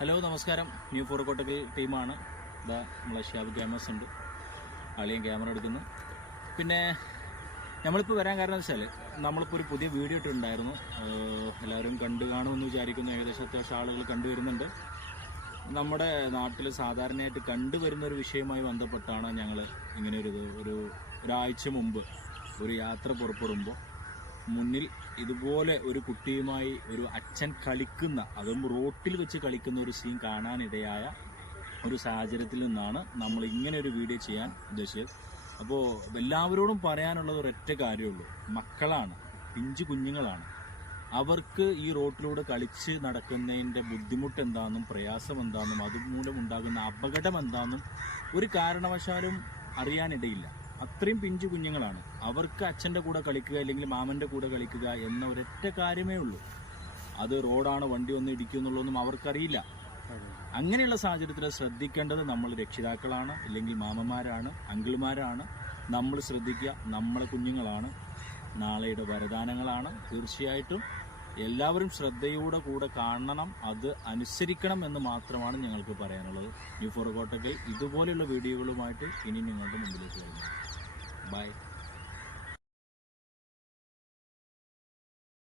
Hello നമസ്കാരം. New four Kottakkal ടീമാണ്. ഇതാ നമ്മളെ ഷാബ് ക്യാമറസ് ഉണ്ട്, അളിയൻ ക്യാമറ എടുക്കുന്നു. പിന്നെ നമ്മളിപ്പോൾ വരാൻ കാരണം വെച്ചാൽ നമ്മളിപ്പോൾ ഒരു പുതിയ വീഡിയോ ഇട്ടിട്ടുണ്ടായിരുന്നു. എല്ലാവരും കണ്ടു കാണുമെന്ന് വിചാരിക്കുന്നു. ഏകദേശം അത്യാവശ്യം ആളുകൾ കണ്ടുവരുന്നുണ്ട്. നമ്മുടെ നാട്ടിൽ സാധാരണയായിട്ട് കണ്ടുവരുന്ന ഒരു വിഷയവുമായി ബന്ധപ്പെട്ടാണ് ഞങ്ങൾ ഇങ്ങനെ ഒരാഴ്ച മുമ്പ് ഒരു യാത്ര പുറപ്പെടുമ്പോൾ മുന്നിൽ ഇതുപോലെ ഒരു കുട്ടിയുമായി ഒരു അച്ഛൻ കളിക്കുന്ന, അതും റോട്ടിൽ വെച്ച് കളിക്കുന്ന ഒരു സീൻ കാണാനിടയായ ഒരു സാഹചര്യത്തിൽ നിന്നാണ് നമ്മൾ ഇങ്ങനെ ഒരു വീഡിയോ ചെയ്യാൻ ഉദ്ദേശിച്ചത്. അപ്പോൾ എല്ലാവരോടും പറയാനുള്ളത് ഒരൊറ്റ കാര്യമുള്ളൂ. മക്കളാണ്, പിഞ്ചു കുഞ്ഞുങ്ങളാണ്. അവർക്ക് ഈ റോട്ടിലൂടെ കളിച്ച് നടക്കുന്നതിൻ്റെ ബുദ്ധിമുട്ട് എന്താണെന്നും പ്രയാസം എന്താണെന്നും അതുമൂലം ഉണ്ടാകുന്ന അപകടം എന്താണെന്നും ഒരു കാരണവശാലും അറിയാനിടയില്ല. അത്രയും പിഞ്ചു കുഞ്ഞുങ്ങളാണ്. അവർക്ക് അച്ഛൻ്റെ കൂടെ കളിക്കുക അല്ലെങ്കിൽ മാമൻ്റെ കൂടെ കളിക്കുക എന്ന ഒരൊറ്റ കാര്യമേ ഉള്ളൂ. അത് റോഡാണ്, വണ്ടി വന്ന് ഇടിക്കുന്നുള്ളതൊന്നും അവർക്കറിയില്ല. അങ്ങനെയുള്ള സാഹചര്യത്തിൽ ശ്രദ്ധിക്കേണ്ടത് നമ്മൾ രക്ഷിതാക്കളാണ്, അല്ലെങ്കിൽ മാമന്മാരാണ്, അങ്കിൾമാരാണ്. നമ്മൾ ശ്രദ്ധിക്കുക. നമ്മളെ കുഞ്ഞുങ്ങളാണ്, നാളെയുടെ വരദാനങ്ങളാണ്. തീർച്ചയായിട്ടും എല്ലാവരും ശ്രദ്ധയോടെ കൂടെ കാണണം, അത് അനുസരിക്കണം എന്ന് മാത്രമാണ് ഞങ്ങൾക്ക് പറയാനുള്ളത്. ന്യൂ ഫോർ കോട്ടക്കൽ ഇതുപോലെയുള്ള വീഡിയോകളുമായിട്ട് ഇനി നിങ്ങളുടെ മുമ്പിലേക്ക് വരുന്നു. ബൈ.